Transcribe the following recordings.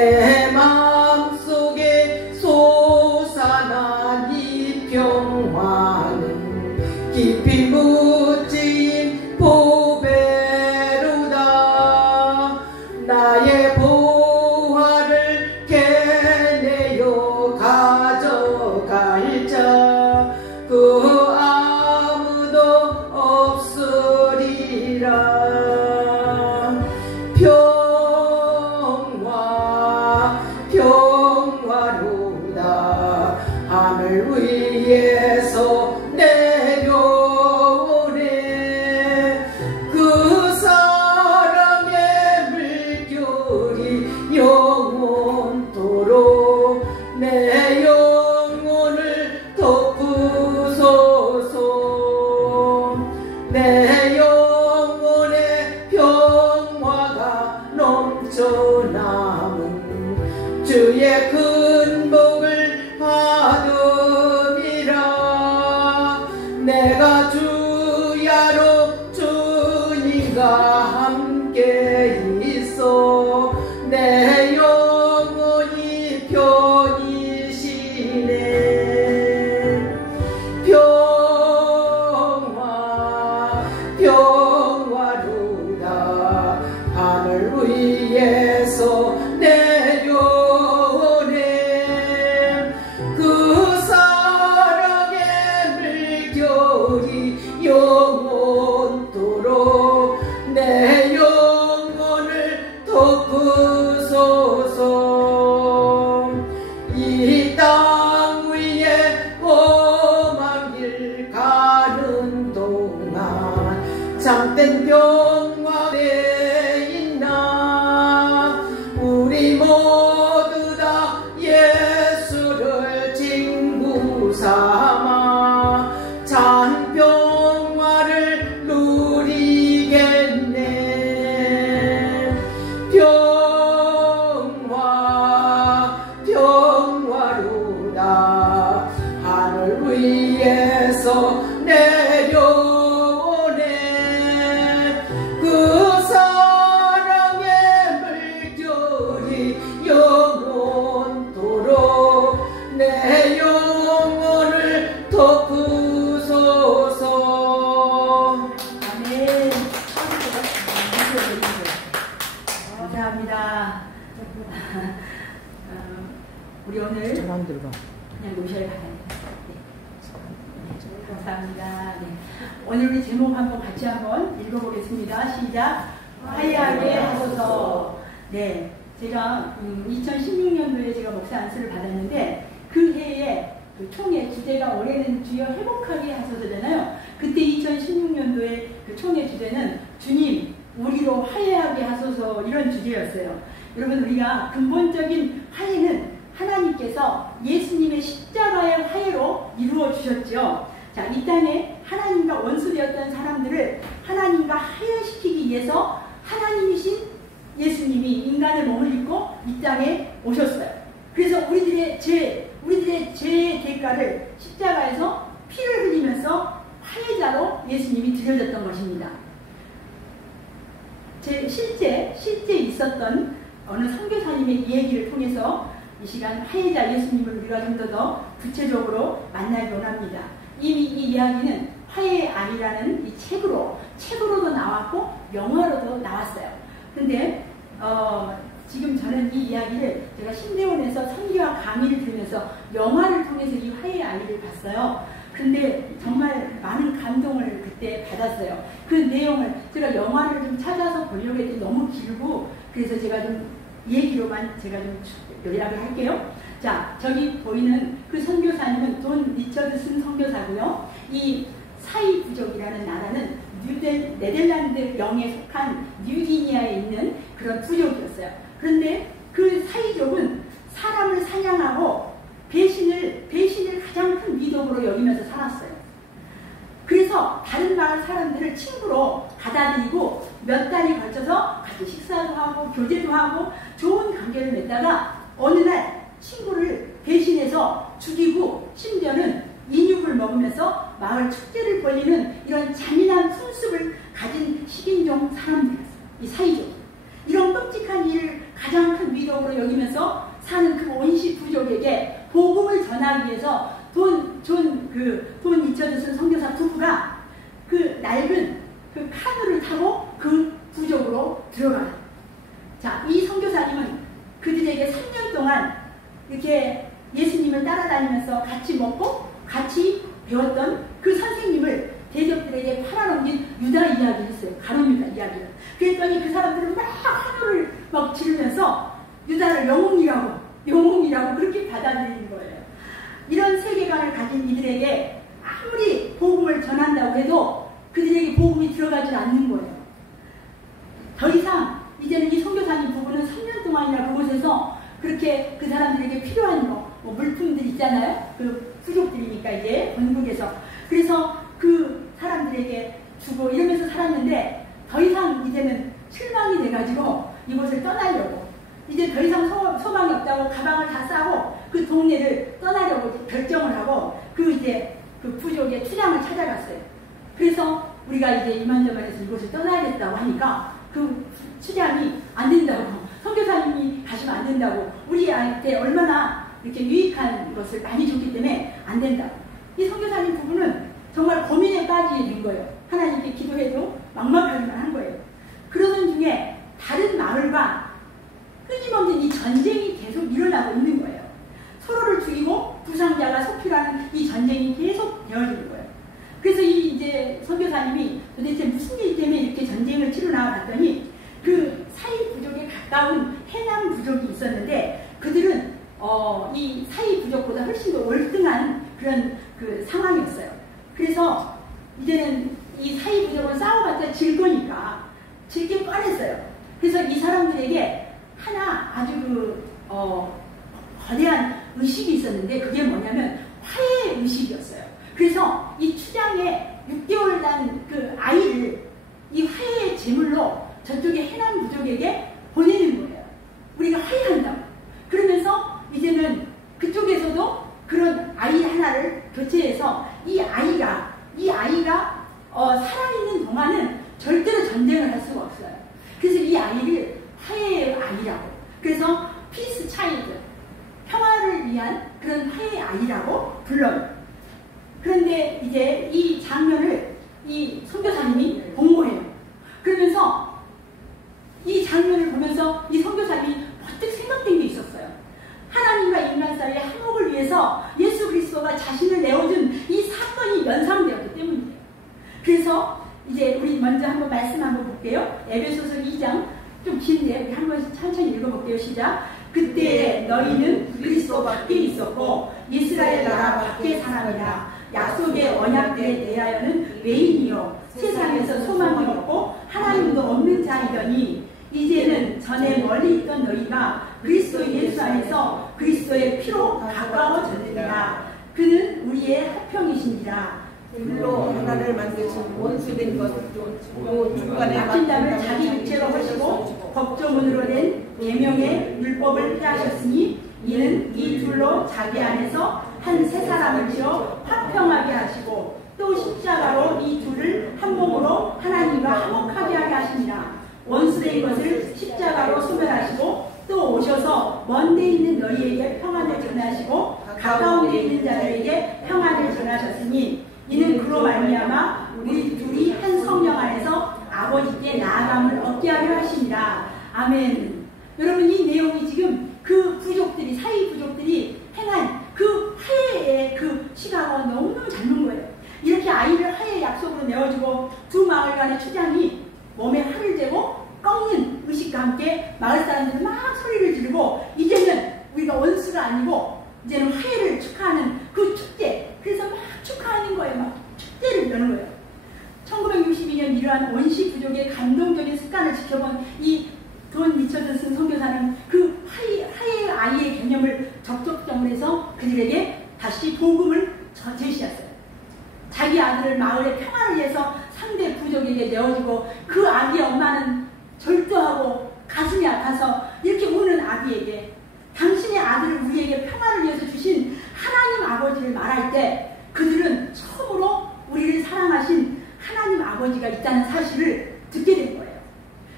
내 마음속에 솟아난 이 평화는 깊이 묻힌 보배로다. 나의 보화를 캐내어 가져갈 자 그 아무도 없으리라. 평화로다. 하늘 위에서 내려오네. 그 사랑의 물결이 영원토록 내 영혼을 덮으소서. 내 영혼의 평화가 넘쳐남은 주의 큰 복을 받으리라. 내가 주야로 주님과 함께 있어 내 영혼이 편이시네. 평화로다. 하늘 위에서 내려오네. 그 사랑의 물결이 영원토록 내 영혼을 덮으소서. 이 땅 위에 험한 길 가는 동안 참된 평화에 있나. 우리 모두 다 예수를 친구 삼아 참 평화를 누리겠네. 평화로다. 하늘 위에서 내려오네. 그 사랑의 물결이 영원토록 내 영혼을 덮으소서. 아멘. 감사합니다. 우리 오늘 그냥 노셔야 가요. 감사합니다. 네. 오늘 우리 제목 한번 같이 한번 읽어보겠습니다. 시작. 화해하게 하소서. 네, 제가 2016년도에 제가 목사 안수를 받았는데 그 해에 그 총회 주제가 올해는 주여 회복하게 하소서잖아요. 그때 2016년도에 그 총회 주제는 주님 우리로 화해하게 하소서 이런 주제였어요. 여러분 우리가 근본적인 화해는 하나님께서 예수님의 십자가의 화해로 이루어 주셨죠. 자, 이 땅에 하나님과 원수되었던 사람들을 하나님과 화해시키기 위해서 하나님이신 예수님이 인간의 몸을 입고 이 땅에 오셨어요. 그래서 우리들의 죄의 대가를 십자가에서 피를 흘리면서 화해자로 예수님이 드려졌던 것입니다. 실제 있었던 어느 선교사님의 이야기를 통해서 이 시간 화해자 예수님을 우리가 좀 더 구체적으로 만나기 원합니다. 이미 이 이야기는 화해의 안이라는 이 책으로도 나왔고 영화로도 나왔어요. 근데 지금 저는 이 이야기를 제가 신대원에서 선교와 강의를 들으면서 영화를 통해서 이 화해의 안을 봤어요. 근데 정말 많은 감동을 그때 받았어요. 그 내용을 제가 영화를 좀 찾아서 보려고 했더니 너무 길고 그래서 제가 좀 얘기로만 제가 좀 요약을 할게요. 자, 저기 보이는 그 선교사님은 돈 리처드슨 선교사고요. 이 사이 부족이라는 나라는 네덜란드 영에 속한 뉴기니아에 있는 그런 부족이었어요. 그런데 그 사이족은 사람을 사냥하고 배신을 가장 큰 미덕으로 여기면서 살았어요. 그래서 다른 마을 사람들을 친구로 받아들이고 몇 달이 걸쳐서 같이 식사도 하고 교제도 하고 좋은 관계를 맺다가 어느 날 친구를 배신해서 죽이고 심지어는 인육을 먹으면서 마을 축제를 벌리는 이런 잔인한 풍습을 가진 식인종 사람들이었어요. 이 사이족. 이런 끔찍한 일을 가장 큰 미덕으로 여기면서 사는 그 원시 부족에게 복음을 전하기 위해서 돈 잊혀졌은 선교사 부부가 그 낡은 그 카누를 타고 그 부족으로 들어가요. 자, 이 선교사님은 그들에게 3년 동안 이렇게 예수님을 따라다니면서 같이 먹고 같이 배웠던 그 선생님을 대적들에게 팔아넘긴 유다 이야기를 했어요. 가룟 유다 이야기를. 그랬더니 그 사람들은 막 환호를 막 지르면서 유다를 영웅이라고 그렇게 받아들이는 거예요. 이런 세계관을 가진 이들에게 아무리 복음을 전한다고 해도 그들에게 복음이 들어가지 않는 거예요. 더 이상 이제는 이 선교사님 부부는 3년 동안이나 그곳에서 그렇게 그 사람들에게 필요한 뭐 물품들 있잖아요. 그 부족들이니까 이제 본국에서. 그래서 그 사람들에게 주고 이러면서 살았는데 더 이상 이제는 실망이 돼가지고 이곳을 떠나려고 이제 더 이상 소망이 없다고 가방을 다 싸고 그 동네를 떠나려고 결정을 하고 그 부족의 추장을 찾아갔어요. 그래서 우리가 이제 이만저만 해서 이곳을 떠나야겠다고 하니까 그 추장이 안 된다고, 선교사님이 가시면 안 된다고, 우리한테 얼마나 이렇게 유익한 것을 많이 줬기 때문에 안 된다고. 이 선교사님 부부는 정말 고민에 빠지게 된 거예요. 하나님께 기도해도 막막하기만 한 거예요. 그러는 중에 다른 마을과 끊임없는 이 전쟁이 계속 일어나고 있는 거예요. 서로를 죽이고 부상자가 속출하는 이 전쟁이 계속 되어지는 거예요. 그래서 이 이제 선교사님이 도대체 무슨 일 때문에 이렇게 전쟁을 치르나 봤더니 그 사이 부족에 가까운 해남 부족이 있었는데 그들은 이 사이 부족보다 훨씬 더 월등한 그런 그 상황이었어요. 그래서 이제는 이 사이 부족을 싸워봤자 질 거니까 질게 뻔했어요. 그래서 이 사람들에게 하나 아주 거대한 의식이 있었는데 그게 뭐냐면 화해의 의식이었어요. 그래서 이 추장의 6개월 난 그 아이를 이 화해의 제물로 저쪽에 해남 부족에게 보내는 거예요. 우리가 화해한다고. 그러면서 이제는 그쪽에서도 그런 아이 하나를 교체해서 이 아이가 살아있는 동안은 절대로 전쟁을 할 수가 없어요. 그래서 이 아이를 화해의 아이라고. 그래서 피스 차일드, 평화를 위한 그런 화해의 아이라고 불러요. 그런데 이제 이 장면을 이 선교사님이 본 거예요. 그러면서 이 장면을 보면서 이 선교사님이 버뜩 생각된 게 있었어요. 하나님과 인간 사이의 화목을 위해서 예수 그리스도가 자신을 내어준 이 사건이 연상되었기 때문이에요. 그래서 이제 우리 먼저 한번 말씀 한번 볼게요. 에베소서 2장 좀 긴데 우리 한번 천천히 읽어볼게요. 시작. 그때 너희는 그리스도 밖에 있었고 이스라엘 나라 밖에 사람이라. 약속의 언약들에 대하여는 외인이요 세상에서 소망이 없고 하나님도 없는 자이더니 이제는 전에 멀리 있던 너희가 그리스도 예수 안에서 그리스도의 피로 가까워졌느니라. 그는 우리의 화평이시니라. 불로 하나를 만드신 원수된 것도 중간에 맡긴 자를 자기 육체로 하시고 법조문으로 된 계명의 율법을 폐하셨으니 이는 이 둘로 자기 안에서 한 세 사람을 지어 화평하게 하시고 또 십자가로 이 둘을 한 몸으로 하나님과 화목하게 하게 하시니라. 원수된 것을 십자가로 소멸하시고 또 오셔서 먼데 있는 너희에게 평안을 전하시고 가까운 데 있는 자들에게 평안을 전하셨으니 이는 그로 말미암아 우리 둘이 한 성령 안에서 아버지께 나아감을 얻게 하려 하시니라. 아멘. 여러분, 이 내용이 지금 그 부족들이, 사이 부족들이 행한 그 화해의 그 시각과 너무너무 닮은 거예요. 이렇게 아이를 화해의 약속으로 내어주고 두 마을 간의 추장이 몸에 활을 대고 꺾는 의식과 함께 마을 사람들이 막 소리를 지르고 이제는 우리가 원수가 아니고 이제는 화해를 축하하는 그 축제. 그래서 막 축하하는 거예요. 막 축제를 여는 거예요. 1962년 이러한 원시 부족의 감동적인 습관을 지켜본 이 돈 미쳐든 선교사는 그 화해의 아이의 개념을 적극적으로 해서 그들에게 다시 복음을 제시했어요. 자기 아들을 마을의 평화를 위해서 상대 부족에게 내어주고 그 아기의 엄마는 절도하고 가슴이 아파서 이렇게 우는 아기에게 당신의 아들을 우리에게 평화를 위해서 주신 하나님 아버지를 말할 때 그들은 처음으로 우리를 사랑하신 하나님 아버지가 있다는 사실을 듣게 된 거예요.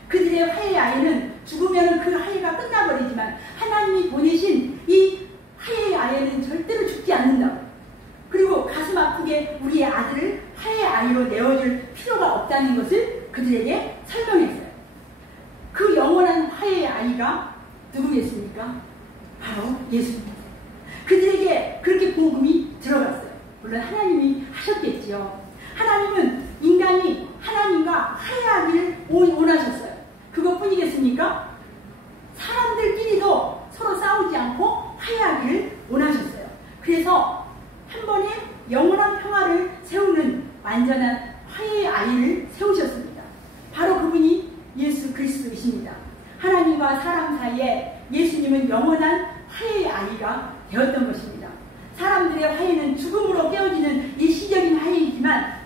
그들의 화해의 아이는 죽으면 그 화해가 끝나고 바로 예수입니다. 그들에게 그렇게 복음이 들어갔어요. 물론 하나님이 하셨겠지요. 하나님은 인간이 하나님과 화해하기를 원하셨어요. 그것뿐이겠습니까? 사람들끼리도 서로 싸우지 않고 화해하기를 원하셨어요. 그래서 한 번에 영원한 평화를 세우는 완전한 화해의 아이를 세우셨습니다. 바로 그분이 예수 그리스도이십니다. 하나님과 사람 사이에 예수님은 영원한 화해의 아이가 되었던 것입니다. 사람들의 화해는 죽음으로 깨어지는 일시적인 화해이지만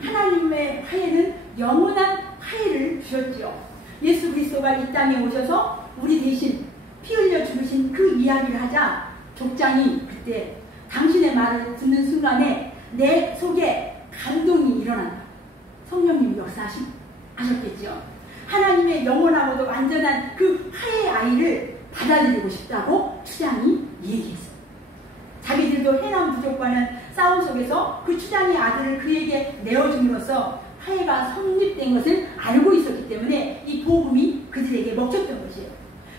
하나님의 화해는 영원한 화해를 주셨지요. 예수 그리스도가 이 땅에 오셔서 우리 대신 피 흘려 죽으신 그 이야기를 하자 족장이 그때 당신의 말을 듣는 순간에 내 속에 감동이 일어난다. 성령님이 역사하셨겠죠. 하나님의 영원하고도 완전한 그 화해의 아이를 받아들이고 싶다고 추장이 얘기했어요. 자기들도 해남 부족과는 싸움 속에서 그 추장의 아들을 그에게 내어줌으로써 화해가 성립된 것을 알고 있었기 때문에 이 복음이 그들에게 먹혔던 것이에요.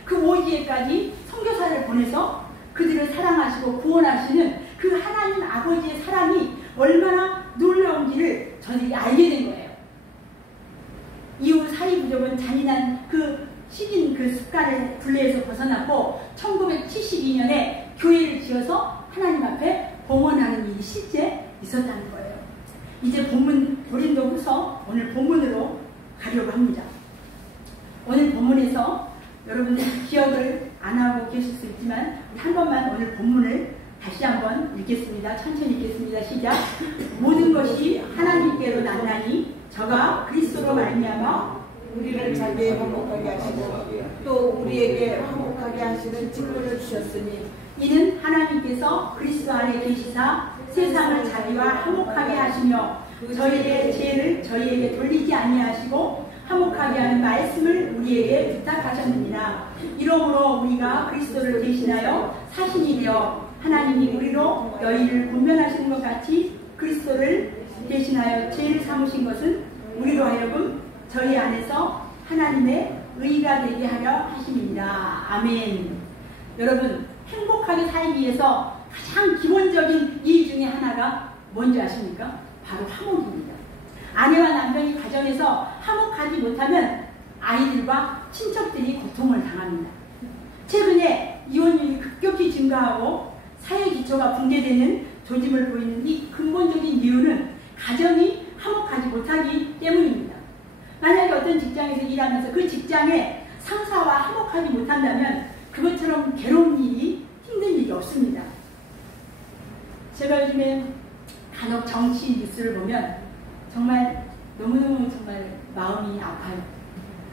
그 모지에까지 선교사를 보내서 그들을 사랑하시고 구원하시는 그 하나님 아버지의 사랑이 얼마나 놀라운지를 저들이 알게 된 거예요. 이후 사이 부족은 잔인한 그 식인 그 습관을 굴레에서 벗어났고 1972년에 교회를 지어서 하나님 앞에 봉헌하는 일이 실제 있었다는 거예요. 이제 본문 고린도후서 오늘 본문으로 가려고 합니다. 오늘 본문에서 여러분들 기억을 안 하고 계실 수 있지만 한 번만 오늘 본문을 다시 한번 읽겠습니다. 천천히 읽겠습니다. 시작. 모든 것이 하나님께로 났나니 저가 그리스도로 말미암아 우리를 자기의 화목하게 하시고 또 우리에게 화목하게 하시는 직분을 주셨으니 이는 하나님께서 그리스도 안에 계시사 세상을 자기와 화목하게 하시며 저희의 죄를 저희에게 돌리지 아니하시고 화목하게 하는 말씀을 우리에게 부탁하셨느니라. 이러므로 우리가 그리스도를 대신하여 사신이 되어 하나님이 우리로 너희를 분별하시는 것 같이 그리스도를 대신하여 죄를 삼으신 것은 우리로 하여금 저희 안에서 하나님의 의가 되게 하려 하심이니라. 아멘. 여러분, 행복하게 살기 위해서 가장 기본적인 일 중에 하나가 뭔지 아십니까? 바로 화목입니다. 아내와 남편이 가정에서 화목하지 못하면 아이들과 친척들이 고통을 당합니다. 최근에 이혼율이 급격히 증가하고 사회 기초가 붕괴되는 조짐을 보이는 이 근본적인 이유는 가정이 화목하지 못하기 때문입니다. 만약에 어떤 직장에서 일하면서 그 직장에 상사와 화목하지 못한다면 그것처럼 괴로운 일이 힘든 일이 없습니다. 제가 요즘에 간혹 정치 뉴스를 보면 정말 너무너무 정말 마음이 아파요.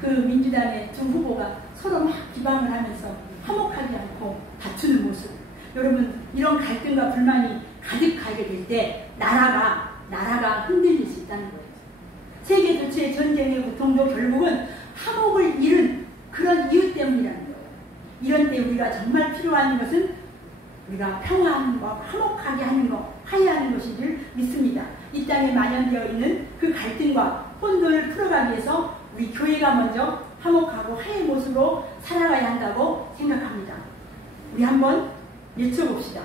그 민주당의 두 후보가 서로 막 비방을 하면서 화목하지 않고 다투는 모습. 여러분, 이런 갈등과 불만이 가득하게 될 때 나라가 흔들릴 수 있다는 거예요. 세계 도처의 전쟁의 고통도 결국은 화목을 잃은 그런 이유 때문이라는 거예요. 이런 때 우리가 정말 필요한 것은 우리가 평화하는 것, 화목하게 하는 것, 화해하는 것인 줄 믿습니다. 이 땅에 만연되어 있는 그 갈등과 혼돈을 풀어가기 위해서 우리 교회가 먼저 화목하고 화해의 모습으로 살아가야 한다고 생각합니다. 우리 한번 외쳐봅시다.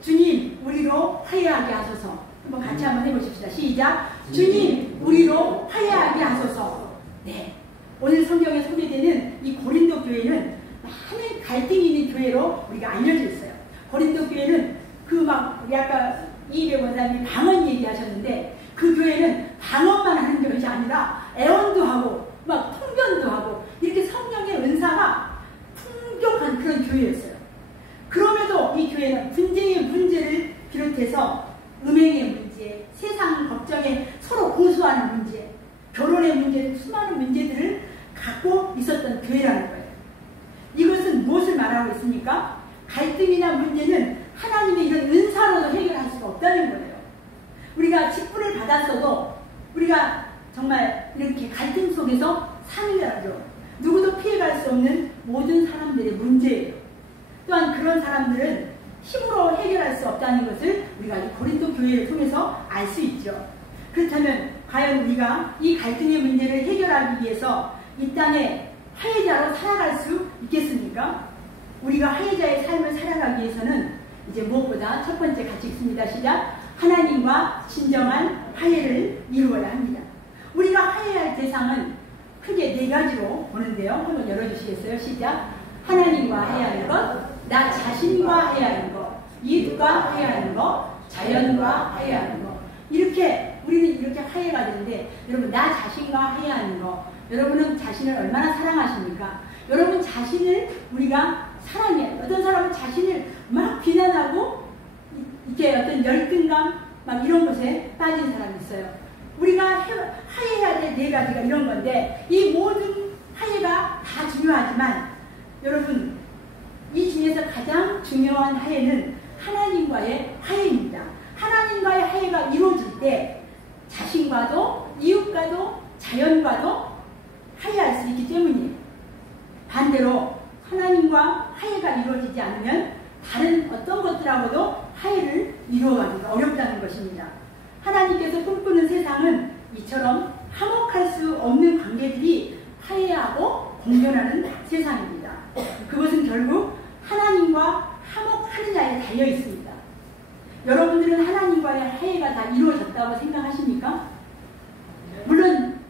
주님, 우리로 화해하게 하소서. 한번 같이 한번 해보십시다. 시작. 주님, 우리로 화해하게 하소서. 네. 오늘 성경에 소개되는 이 고린도 교회는 많은 갈등이 있는 교회로 우리가 알려져 있어요. 고린도 교회는 우리 아까 이배 원장님이 방언 얘기하셨는데 그 교회는 방언만 하는 것이 아니라 애언도 하고 막 통변도 하고 이렇게 성령의 은사가 풍족한 그런 교회였어요. 그럼에도 이 교회는 분쟁의 문제를 비롯해서 음행의 문제, 세상 걱정에 서로 고소하는 문제, 결혼의 문제, 수많은 문제들을 갖고 있었던 교회라는 거예요. 이것은 무엇을 말하고 있습니까? 갈등이나 문제는 하나님의 이런 은사로도 해결할 수가 없다는 거예요. 우리가 직분을 받았어도 우리가 정말 이렇게 갈등 속에서 사는 거죠. 누구도 피해갈 수 없는 모든 사람들의 문제예요. 또한 그런 사람들은 힘으로 해결할 수 없다는 것을 우리가 고린도 교회를 통해서 알 수 있죠. 그렇다면 과연 우리가 이 갈등의 문제를 해결하기 위해서 이 땅에 화해자로 살아갈 수 있겠습니까? 우리가 화해자의 삶을 살아가기 위해서는 이제 무엇보다 첫 번째 같이 읽습니다. 시작. 하나님과 진정한 화해를 이루어야 합니다. 우리가 화해할 대상은 크게 네 가지로 보는데요. 한번 열어주시겠어요? 시작. 하나님과 화해하는 것, 나 자신과 화해하는 것, 이웃과 화해하는 것, 자연과 화해하는 것. 이렇게 우리는 이렇게 화해가 되는데, 여러분 나 자신과 화해하는 것, 여러분은 자신을 얼마나 사랑하십니까? 여러분 자신을 우리가 사랑해. 어떤 사람은 자신을 막 비난하고 이렇게 어떤 열등감 막 이런 것에 빠진 사람이 있어요. 우리가 화해해야 될 네 가지가 이런 건데, 이 모든 화해가 다 중요하지만 여러분 이 중에서 가장 중요한 화해는 하나님과의 화해입니다. 하나님과의 화해가 이루어질 때 자신과도 이웃과도 자연과도 화해할 수 있기 때문이에요. 반대로 하나님과 화해가 이루어지지 않으면 다른 어떤 것들하고도 화해를 이루어가기가 어렵다는 것입니다. 하나님께서 꿈꾸는 세상은 이처럼 화목할 수 없는 관계들이 화해하고 공존하는 세상입니다. 그것은 결국 하나님과 화목하느냐에 달려 있습니다. 여러분들은 하나님과의 화해가 다 이루어졌다고 생각하십니까? 물론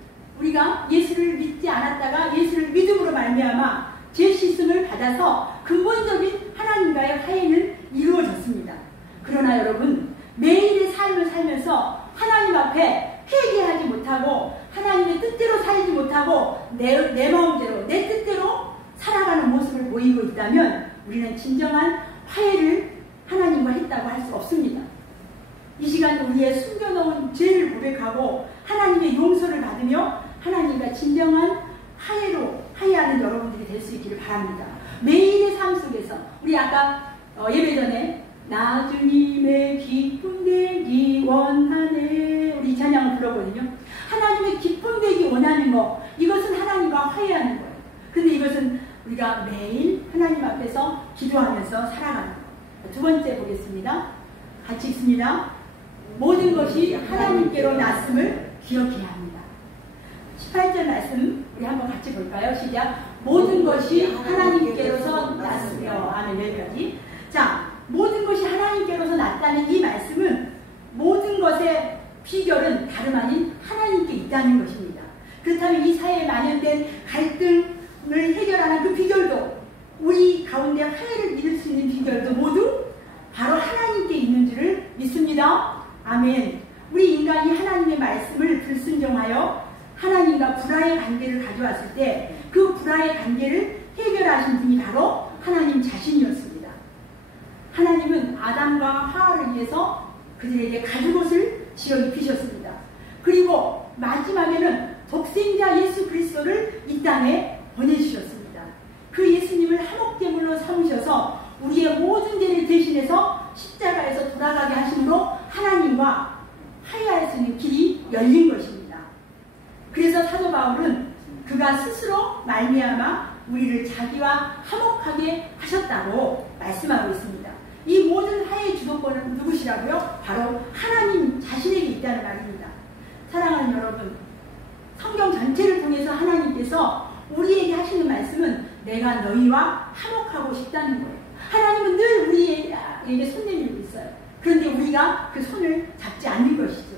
우리가 예수를 믿지 않았다가 예수를 믿음으로 말미암아 죄 씻음을 받아서 근본적인 하나님과의 화해는 이루어졌습니다. 그러나 여러분 매일의 삶을 살면서 하나님 앞에 회개하지 못하고 하나님의 뜻대로 살지 못하고 내 마음대로 내 뜻대로 살아가는 모습을 보이고 있다면 우리는 진정한 화해를 하나님과 했다고 할 수 없습니다. 이 시간 우리의 숨겨놓은 죄를 고백하고 하나님의 용서를 받으며 하나님과 진정한 화해로 화해하는 여러분들이 될 수 있기를 바랍니다. 매일의 삶 속에서 우리 아까 예배 전에 나 주님의 기쁨 되기 원하네 우리 찬양을 불렀거든요. 하나님의 기쁨 되기 원하는 거, 이것은 하나님과 화해하는 거예요. 근데 이것은 우리가 매일 하나님 앞에서 기도하면서 살아가는 거예요. 두 번째 보겠습니다. 같이 읽습니다. 모든 것이 하나님께로 났음을 기억해야 합니다. 18절 말씀 우리 한번 같이 볼까요? 시작. 모든 것이 하나님께로서 났으며. 아멘. 여기까지. 자, 모든 것이 하나님께로서 났다는 이 말씀은 모든 것의 비결은 다름 아닌 하나님께 있다는 것입니다. 그렇다면 이 사회에 만연된 갈등을 해결하는 그 비결도, 우리 가운데 화해를 이룰 수 있는 비결도 모두 바로 하나님께 있는 줄을 믿습니다. 아멘. 우리 인간이 하나님의 말씀을 불순종하여 하나님과 불화의 관계를 가져왔을 때 그 불화의 관계를 해결하신 분이 바로 하나님 자신이었습니다. 하나님은 아담과 하와를 위해서 그들에게 가죽옷을 지어 입히셨습니다. 그리고 마지막에는 독생자 예수 그리스도를 이 땅에 보내주셨습니다. 그 예수님을 화목제물로 삼으셔서 우리의 모든 죄를 대신해서 십자가에서 돌아가게 하심으로 하나님과 화해할 수 있는 길이 열린 것입니다. 그래서 사도 바울은 그가 스스로 말미암아 우리를 자기와 화목하게 하셨다고 말씀하고 있습니다. 이 모든 화해의 주도권은 누구시라고요? 바로 하나님 자신에게 있다는 말입니다. 사랑하는 여러분, 성경 전체를 통해서 하나님께서 우리에게 하시는 말씀은 내가 너희와 화목하고 싶다는 거예요. 하나님은 늘 우리에게 손 내밀고 있어요. 그런데 우리가 그 손을 잡지 않는 것이죠.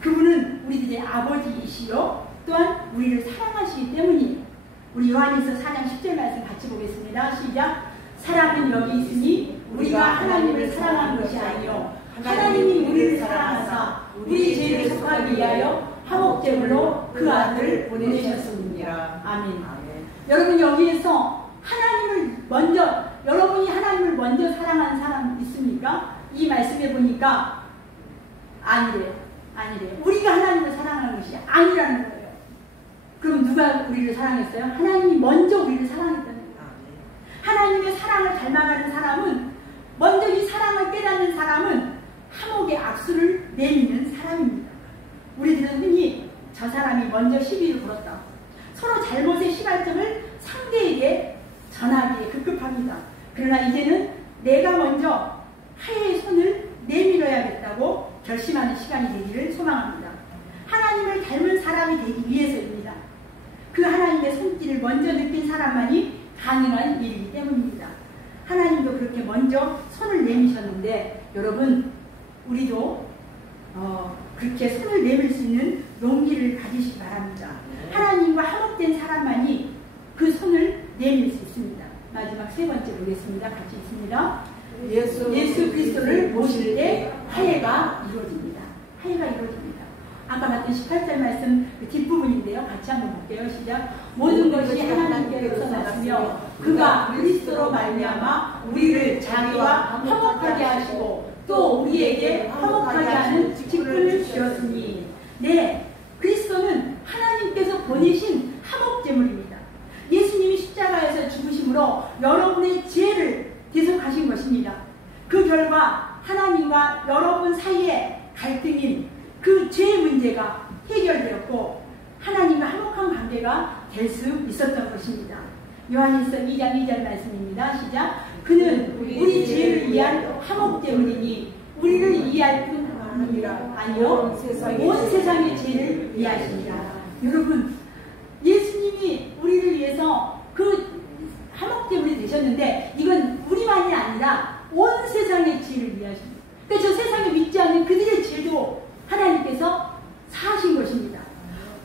그분은 우리들의 아버지이시요 또한 우리를 사랑하시기 때문이에요. 우리 요한일서 4장 10절 말씀 같이 보겠습니다. 시작. 사랑은 여기 있으니 우리가 하나님을 사랑한 것이 아니요 하나님이 우리를 사랑하사 우리 죄를 속하기 위하여 화목제물로 그 아들을 보내주셨습니다. 아멘. 여러분 여기에서 여러분이 하나님을 먼저 사랑한 사람 있습니까? 이 말씀에 보니까 아니래요. 우리가 하나님을 사랑하는 것이 아니라는 거예요. 그럼 누가 우리를 사랑했어요? 하나님이 먼저 우리를 사랑했다는 거예요. 하나님의 사랑을 닮아가는 사람은, 먼저 이 사랑을 깨닫는 사람은 화목의 악수를 내미는 사람입니다. 우리들은 흔히 저 사람이 먼저 시비를 걸었다, 서로 잘못의 시발점을 상대에게 전하기에 급급합니다. 그러나 이제는 내가 먼저 화해의 손을 내밀어야겠다고 결심하는 시간이 되기를 소망합니다. 하나님을 닮은 사람이 되기 위해서입니다. 그 하나님의 손길을 먼저 느낀 사람만이 가능한 일이기 때문입니다. 하나님도 그렇게 먼저 손을 내미셨는데 여러분 우리도 그렇게 손을 내밀 수 있는 용기를 가지시기 바랍니다. 하나님과 화목된 사람만이 그 손을 내밀 수 있습니다. 마지막 세 번째 보겠습니다. 같이 있습니다. 예수 그리스도를 모실 때 화해가 이루어집니다. 화해가 이루어집니다. 아까 봤던 18절 말씀 그 뒷부분인데요. 같이 한번 볼게요. 시작. 모든 것이 하나님께로서 났으며 그가 그리스도로 말미암아 우리를 자기와 화목하게 하시고 또 우리에게 화목하게 하는 직분을 주셨으니 네, 그리스도는 하나님께서 보내신 화목제물입니다. 예수님이 십자가에서 죽으심으로 여러분의 죄를 대속하신 것입니다. 그 결과 하나님과 여러분 사이에 갈등인 그 죄의 문제가 해결되었고 하나님과 화목한 관계가 될 수 있었던 것입니다. 요한일서 2장 2절 말씀입니다. 시작. 그는 우리 죄를 위한 화목제물이니 우리를 위할 뿐 아니요 온 세상의 죄를 위하시니라. 여러분 예수님이 우리를 위해서 그 화목제물이 되셨는데 이건 우리만이 아니라 온 세상의 죄를 위하십니다. 그러니까 저 세상에 믿지 않는 그들의 죄도 하나님께서 사하신 것입니다.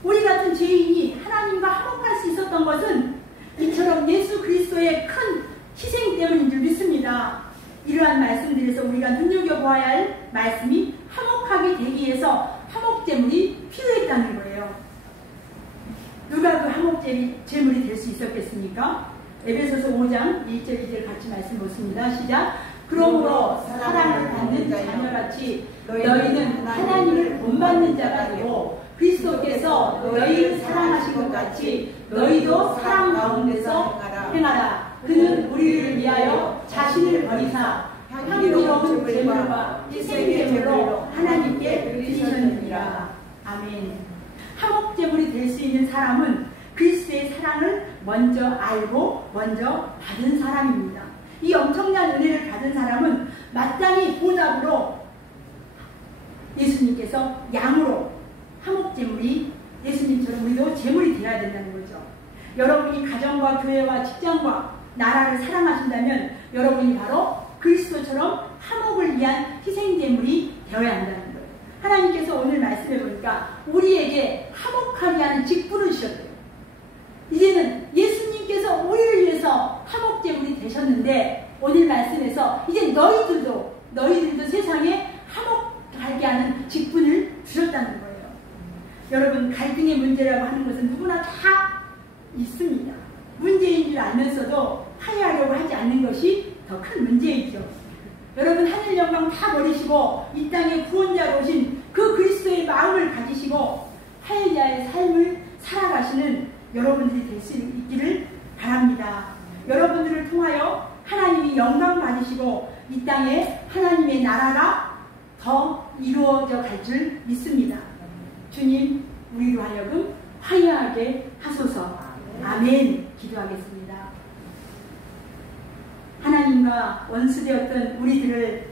우리 같은 죄인이 하나님과 화목할 수 있었던 것은 이처럼 예수 그리스도의 큰 희생 때문인 줄 믿습니다. 이러한 말씀들에서 우리가 눈여겨보아야 할 말씀이 화목하게 되기 위해서 화목제물이 필요했다는 거예요. 누가 그 화목제물이 될 수 있었겠습니까? 에베소서 5장 1절 2절 같이 말씀 보습니다. 시작. 그러므로 사랑을 받는 자녀같이 너희는 하나님을 본받는 자가 되고 그리스도께서 너희를 사랑하신 것 같이 너희도 사랑 가운데서 행하라. 그는 우리를 위하여 자신을 버리사 향기로운 제물과 희생제물로 하나님께 드리셨느니라. 아멘. 화목제물이 될 수 있는 사람은 그리스도의 사랑을 먼저 알고 먼저 받은 사람입니다. 이 엄청난 은혜를 받은 사람은 마땅히 보답으로 예수님께서 양으로 화목제물이 예수님처럼 우리도 제물이 되어야 된다는 거죠. 여러분이 가정과 교회와 직장과 나라를 사랑하신다면 여러분이 바로 그리스도처럼 화목을 위한 희생제물이 되어야 한다는 거예요. 하나님께서 오늘 말씀해 보니까 우리에게 화목하게 하는 직분을 주셨대요. 이제는 예수님께서 우리를 위해서 화목제물이 되셨는데 오늘 말씀에서 이제 너희들도 세상에 화목하게 하는 직분을 주셨다는 거예요. 여러분 갈등의 문제라고 하는 것은 누구나 다 있습니다. 문제인 줄 알면서도 화해하려고 하지 않는 것이 더 큰 문제이죠. 여러분 하늘 영광 다 버리시고 이 땅에 구원자로 오신 그 그리스도의 마음을 가지시고 화해자의 삶을 살아가시는 여러분들이 될 수 있기를 바랍니다. 여러분들을 통하여 하나님이 영광 받으시고 이 땅에 하나님의 나라가 더 이루어져 갈 줄 믿습니다. 주님 우리로 하여금 화해하게 하소서. 아멘. 기도하겠습니다. 하나님과 원수되었던 우리들을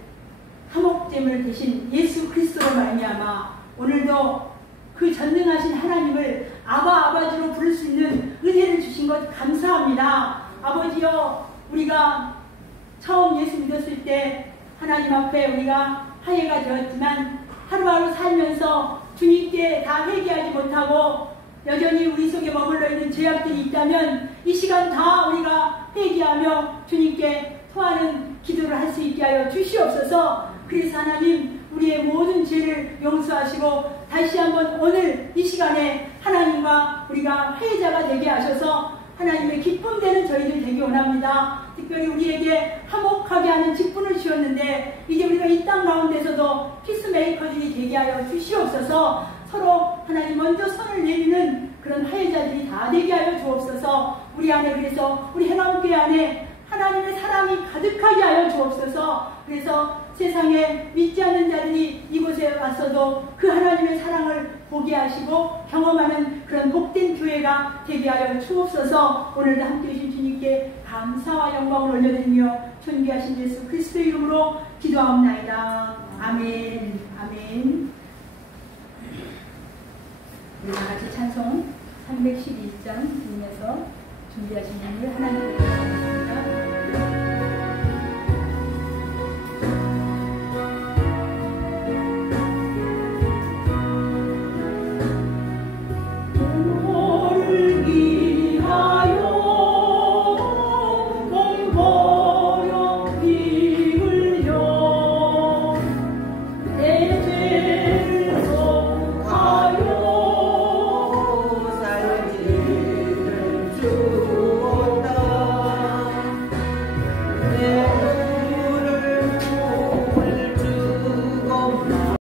화목제물 대신 예수 그리스도로 말미암아 오늘도 그 전능하신 하나님을 아버지로 부를 수 있는 은혜를 주신 것 감사합니다. 아버지여, 우리가 처음 예수 믿었을 때 하나님 앞에 우리가 화해가 되었지만 하루하루 살면서 주님께 다 회개하지 못하고 여전히 우리 속에 머물러 있는 죄악들이 있다면 이 시간 다 우리가 회개하며 주님께 토하는 기도를 할 수 있게 하여 주시옵소서. 그래서 하나님 우리의 모든 죄를 용서하시고 다시 한번 오늘 이 시간에 하나님과 우리가 화해자가 되게 하셔서 하나님의 기쁨 되는 저희들 되기 원합니다. 특별히 우리에게 화목하게 하는 직분을 주셨는데 이제 우리가 이 땅 가운데서도 피스메이커들이 되게 하여 주시옵소서. 서로 하나님 먼저 손을 내미는 그런 화해자들이 다 되게 하여 주옵소서. 우리 안에 그래서 우리 해남교회 안에 하나님의 사랑이 가득하게 하여 주옵소서. 그래서 세상에 믿지 않는 자들이 이곳에 왔어도 그 하나님의 사랑을 보게 하시고 경험하는 그런 복된 교회가 되게 하여 주옵소서. 오늘도 함께해 주신 주님께 감사와 영광을 올려드리며 존귀하신 예수 그리스도 이름으로 기도하옵나이다. 아멘. 아멘. 우리 다같이 찬송 312장 중에서 준비하신 분을 하나님께 감사합니다. 네.